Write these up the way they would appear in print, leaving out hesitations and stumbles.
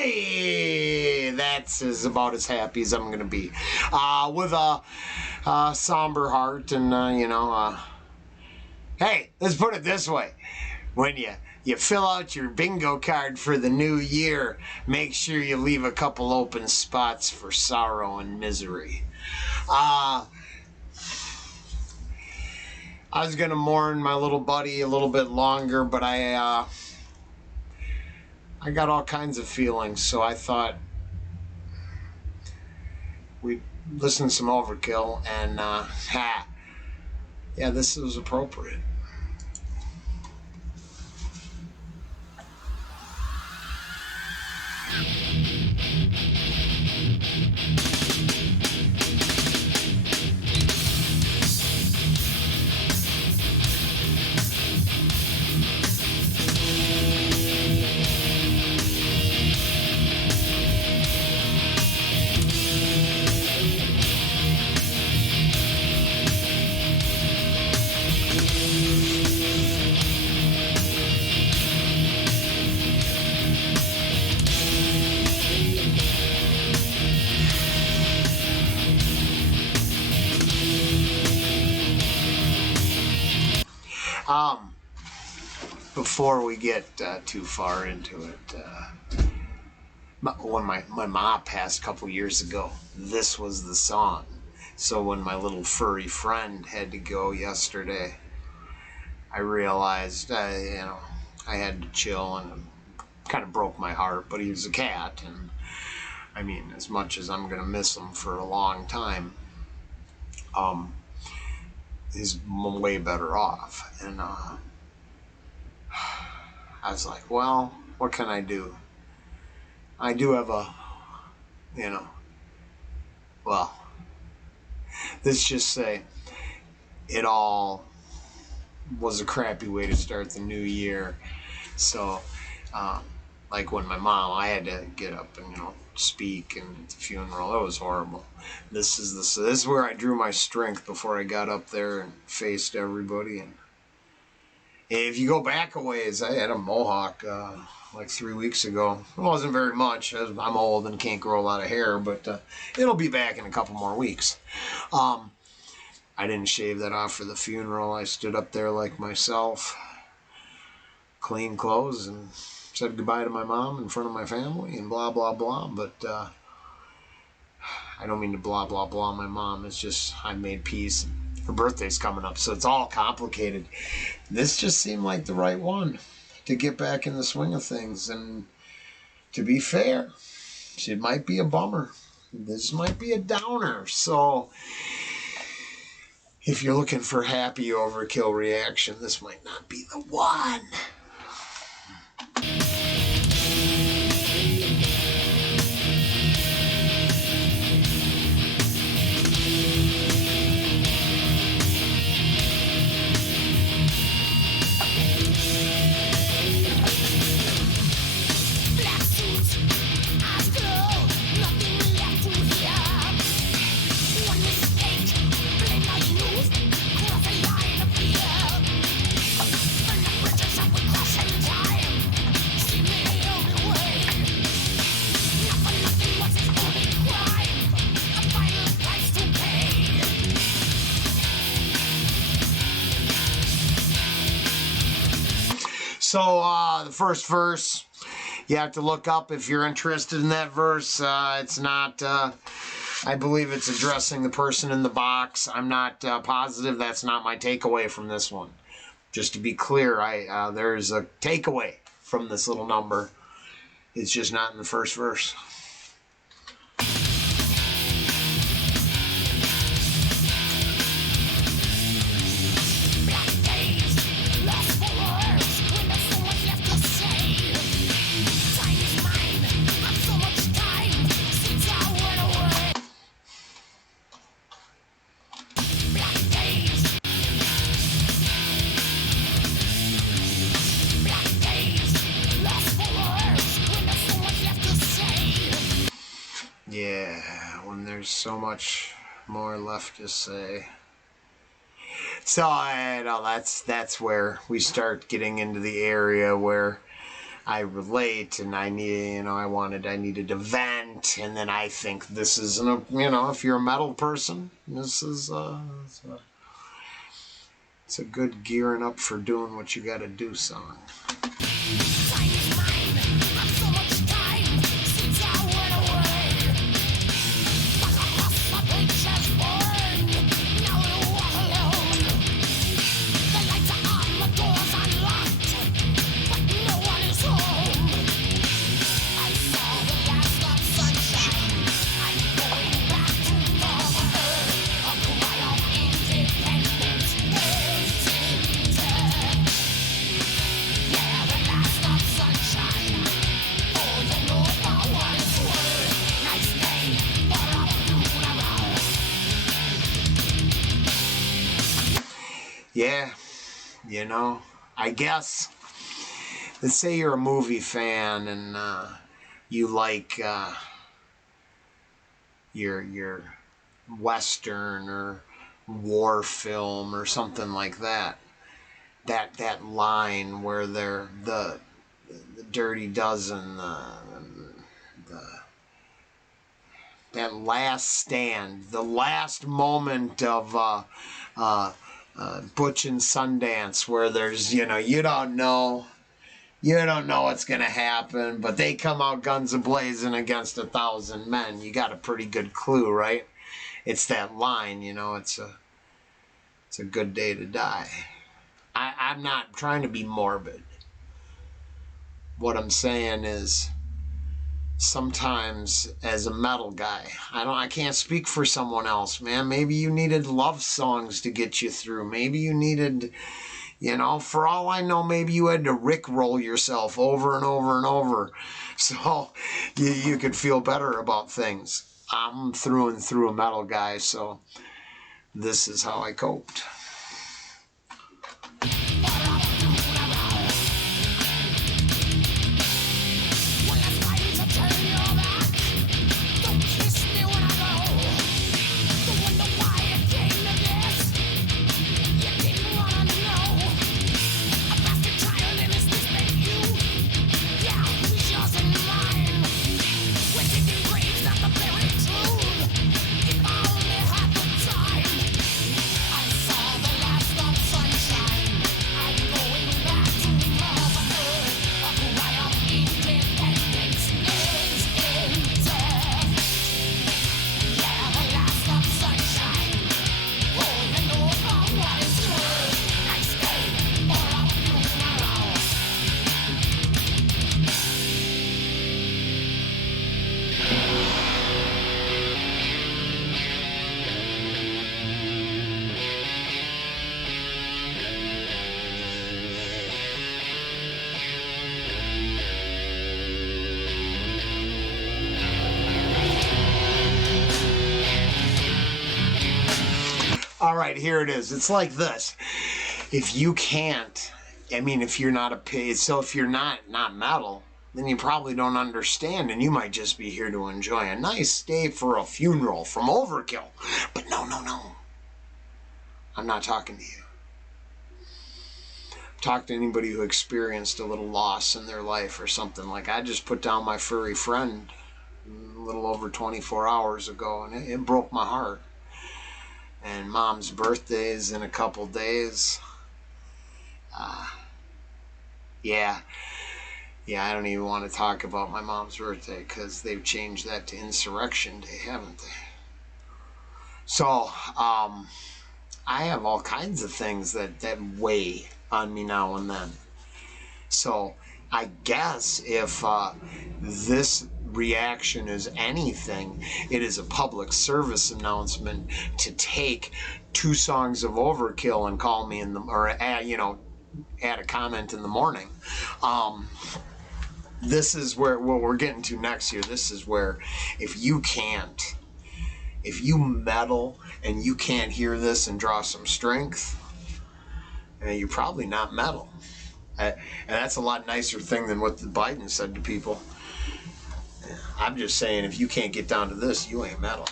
Hey, that's about as happy as I'm going to be. With a somber heart and, hey, let's put it this way. When you fill out your bingo card for the new year, make sure you leave a couple open spots for sorrow and misery. I was going to mourn my little buddy a little bit longer, but I got all kinds of feelings, so I thought we'd listen to some Overkill, and yeah, this was appropriate. Before we get too far into it, when my mom passed a couple years ago, this was the song. So when my little furry friend had to go yesterday, I realized, I had to chill, and it kind of broke my heart. But he was a cat, and I mean, as much as I'm gonna miss him for a long time, he's way better off, and I was like, well, what can I do? I do have well, let's just say it all was a crappy way to start the new year. So, like when my mom, I had to get up and, speak and at the funeral. It was horrible. This is where I drew my strength before I got up there and faced everybody. And if you go back a ways, I had a mohawk like 3 weeks ago. It wasn't very much. I'm old and can't grow a lot of hair, but it'll be back in a couple more weeks. I didn't shave that off for the funeral. I stood up there like myself, clean clothes, and said goodbye to my mom in front of my family and blah, blah, blah. But I don't mean to blah, blah, blah my mom. It's just I made peace. Her birthday's coming up, so it's all complicated. This just seemed like the right one to get back in the swing of things. And to be fair, it might be a bummer. This might be a downer. So if you're looking for happy Overkill reaction, this might not be the one. So the first verse, you have to look up if you're interested in that verse. It's not, I believe it's addressing the person in the box. I'm not positive. That's not my takeaway from this one. Just to be clear, there's a takeaway from this little number. It's just not in the first verse. Yeah, when there's so much more left to say. So that's where we start getting into the area where I relate, and I needed to vent, and then I think this is if you're a metal person, this is it's a good gearing up for doing what you got to do song. Yeah, I guess, let's say you're a movie fan and you like your Western or war film or something like that. That line where they're the Dirty Dozen, that last stand, the last moment of Butch and Sundance, where there's you don't know what's gonna happen, but they come out guns a-blazing against 1,000 men. You got a pretty good clue, right? It's that line, it's a good day to die. I'm not trying to be morbid. What I'm saying is, sometimes as a metal guy, I can't speak for someone else, man. Maybe you needed love songs to get you through. Maybe you needed, for all I know, maybe you had to rickroll yourself over and over and over so you could feel better about things. I'm through and through a metal guy, so this is how I coped. All right, here it is. It's like this. If you can't, if you're not if you're not metal, then you probably don't understand, and you might just be here to enjoy a nice day for a funeral from Overkill. But no. I'm not talking to you. Talk to anybody who experienced a little loss in their life or something. Like, I just put down my furry friend a little over 24 hours ago, and it broke my heart. And Mom's birthday is in a couple days. Yeah, I don't even want to talk about my mom's birthday because they've changed that to Insurrection Day, haven't they? So, I have all kinds of things that weigh on me now and then. So, I guess if this reaction is anything, it is a public service announcement to take 2 songs of Overkill and call me add a comment in the morning. This is what we're getting to next year. This is where if you meddle and you can't hear this and draw some strength, you're probably not metal. And that's a lot nicer thing than what Biden said to people. I'm just saying, if you can't get down to this, you ain't metal.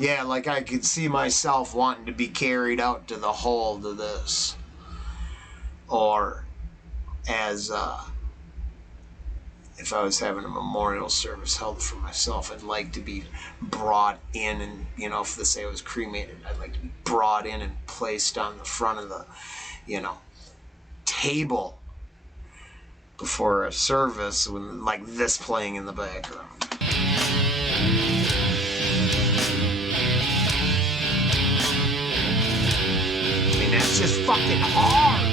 Yeah, like I could see myself wanting to be carried out to the hold of this. Or as if I was having a memorial service held for myself, I'd like to be brought in and, you know, if they say I was cremated, I'd like to be brought in and placed on the front of the, you know, table before a service with like this playing in the background. I mean, that's just fucking hard.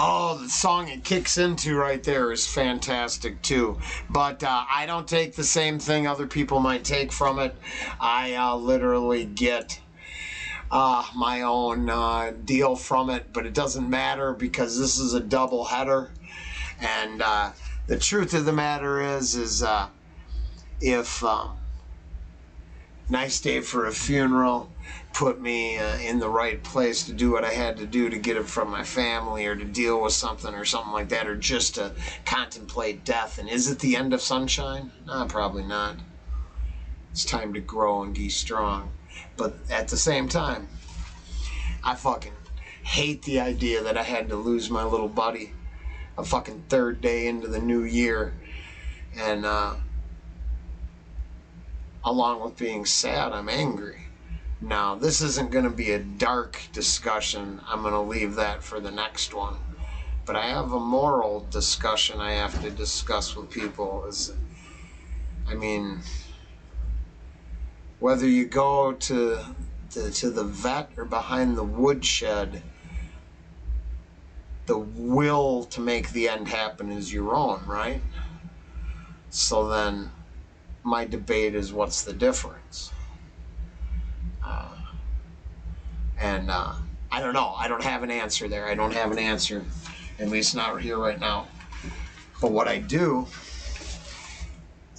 Oh, the song it kicks into right there is fantastic too. But I don't take the same thing other people might take from it. I literally get my own deal from it, but it doesn't matter because this is a double header. And the truth of the matter is if Nice Day for a Funeral put me in the right place to do what I had to do to get it from my family or to deal with something or something like that, or just to contemplate death. And is it the end of sunshine? No, probably not. It's time to grow and be strong. But at the same time, I fucking hate the idea that I had to lose my little buddy a fucking third day into the new year. And along with being sad, I'm angry. Now, this isn't going to be a dark discussion. I'm going to leave that for the next one. But I have a moral discussion I have to discuss with people. I mean, whether you go to the vet or behind the woodshed, the will to make the end happen is your own, right? So then, my debate is, what's the difference? I don't know. I don't have an answer there. I don't have an answer. At least not here right now. But what I do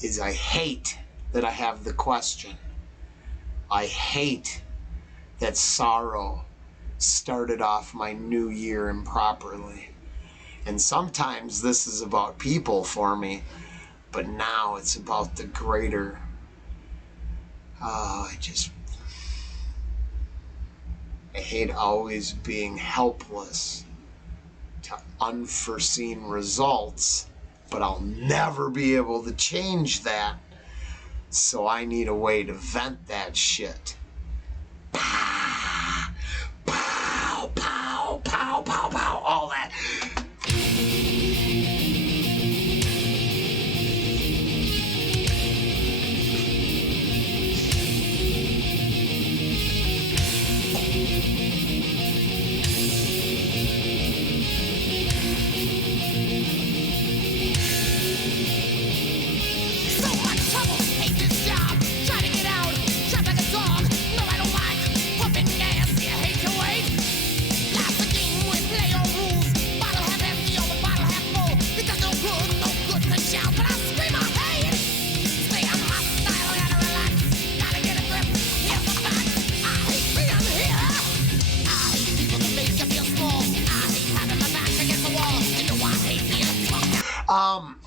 is I hate that I have the question. I hate that sorrow started off my new year improperly. And sometimes this is about people for me, but now it's about the greater. I hate always being helpless to unforeseen results, but I'll never be able to change that. So I need a way to vent that shit. Pow, pow, pow, pow, pow, pow, all that.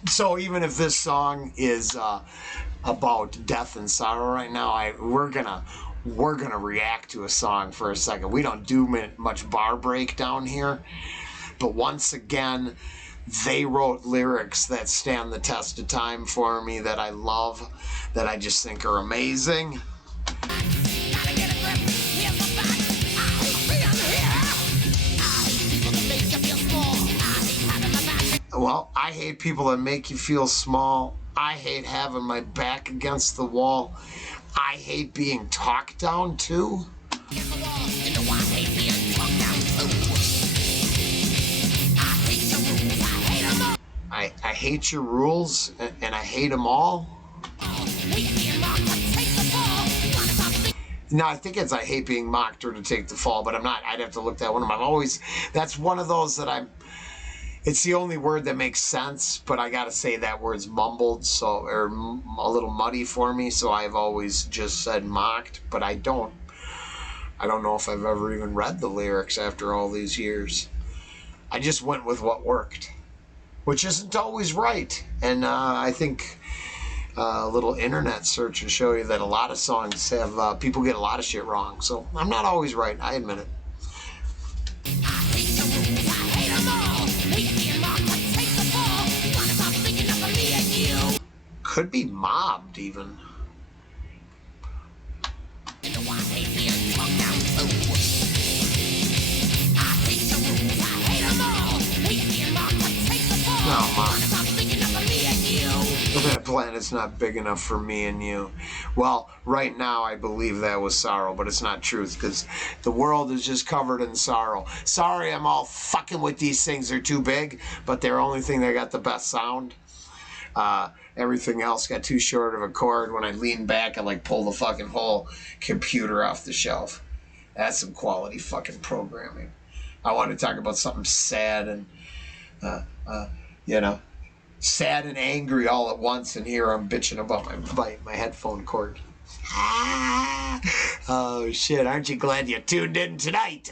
So even if this song is about death and sorrow right now, we're gonna react to a song for a second. We don't do much bar breakdown here, but once again, they wrote lyrics that stand the test of time for me, that I love, that I just think are amazing. Well, I hate people that make you feel small. I hate having my back against the wall. I hate being talked down to. I hate your rules, and I hate them all. No, I think it's I hate being mocked or to take the fall, but I'm not. I'd have to look that one up. That's one of those that it's the only word that makes sense, but I gotta say that word's mumbled, or a little muddy for me, so I've always just said mocked, but I don't know if I've ever even read the lyrics after all these years. I just went with what worked, which isn't always right, and I think a little internet search will show you that a lot of songs have, people get a lot of shit wrong, so I'm not always right, I admit it. Could be mobbed even. No, Mom. That planet's not big enough for me and you. Well, right now I believe that was sorrow, but it's not truth, because the world is just covered in sorrow. Sorry I'm all fucking with these things. They're too big, but they're the only thing that got the best sound. Everything else got too short of a cord. When I lean back, I pull the fucking whole computer off the shelf. That's some quality fucking programming. I want to talk about something sad and, sad and angry all at once, and here I'm bitching about my headphone cord. Oh shit, aren't you glad you tuned in tonight?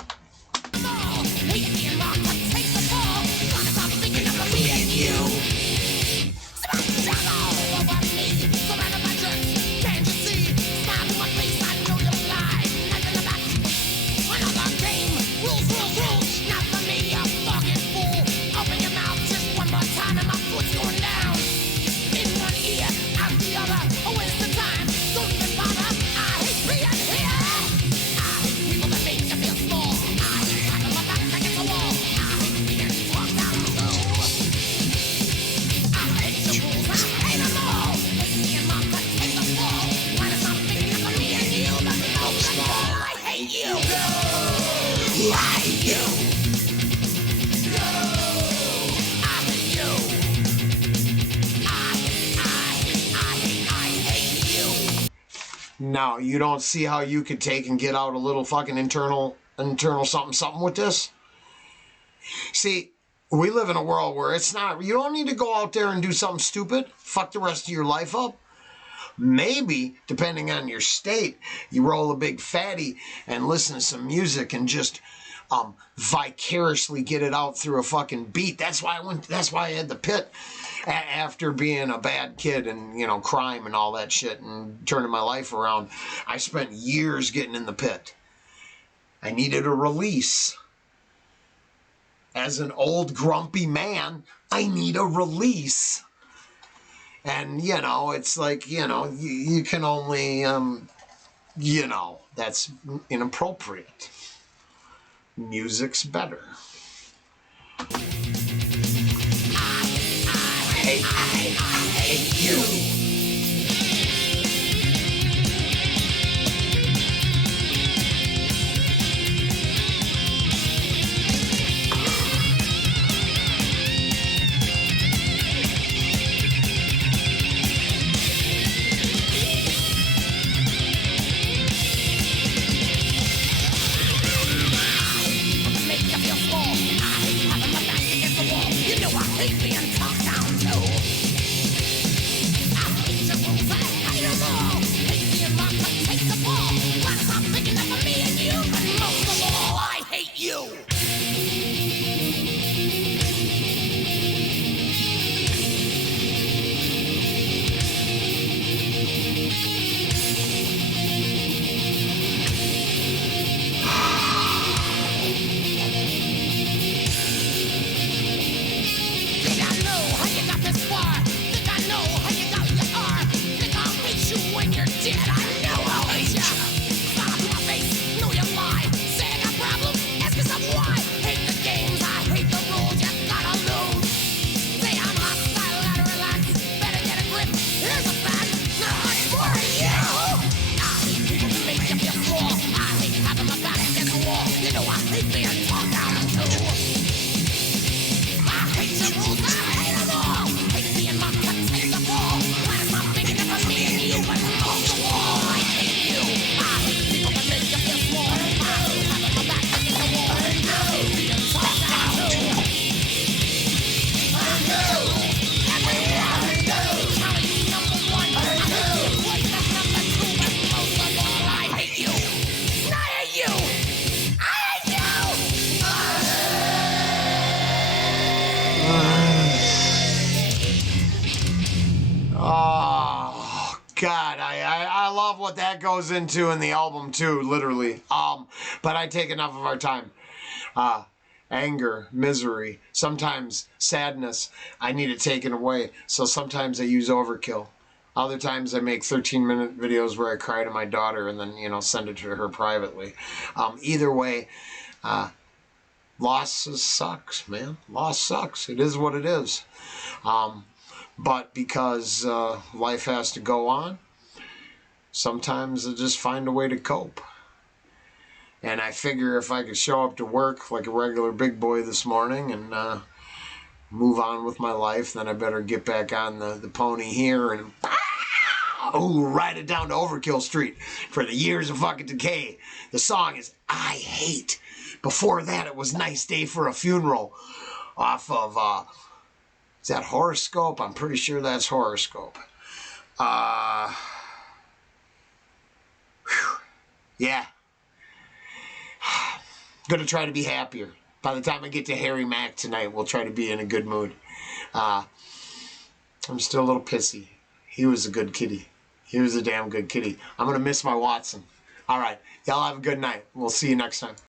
Now, you don't see how you could take and get out a little fucking internal internal something something with this. See, we live in a world where it's not, you don't need to go out there and do something stupid, fuck the rest of your life up. Maybe, depending on your state, you roll a big fatty and listen to some music and just vicariously get it out through a fucking beat. That's why I had the pit after being a bad kid and, you know, crime and all that shit and turning my life around. I spent years getting in the pit. I needed a release. As an old grumpy man, I need a release. And, you know, it's like, you know, you can only, you know, that's inappropriate. Music's better. I hate you. Oh, God, I love what that goes into in the album, too, literally. But I take enough of our time. Anger, misery, sometimes sadness, I need it taken away. So sometimes I use Overkill. Other times I make 13-minute videos where I cry to my daughter and then, you know, send it to her privately. Either way, loss sucks, man. Loss sucks. It is what it is. But because life has to go on, sometimes I just find a way to cope. And I figure if I could show up to work like a regular big boy this morning and move on with my life, then I better get back on the pony here and ride it down to Overkill Street for the years of fucking decay. The song is I Hate. Before that, it was Nice Day for a Funeral off of, is that Horoscope? I'm pretty sure that's Horoscope. Yeah. Gonna try to be happier. By the time I get to Harry Mack tonight, we'll try to be in a good mood. I'm still a little pissy. He was a good kitty. He was a damn good kitty. I'm gonna miss my Watson. All right. Y'all have a good night. We'll see you next time.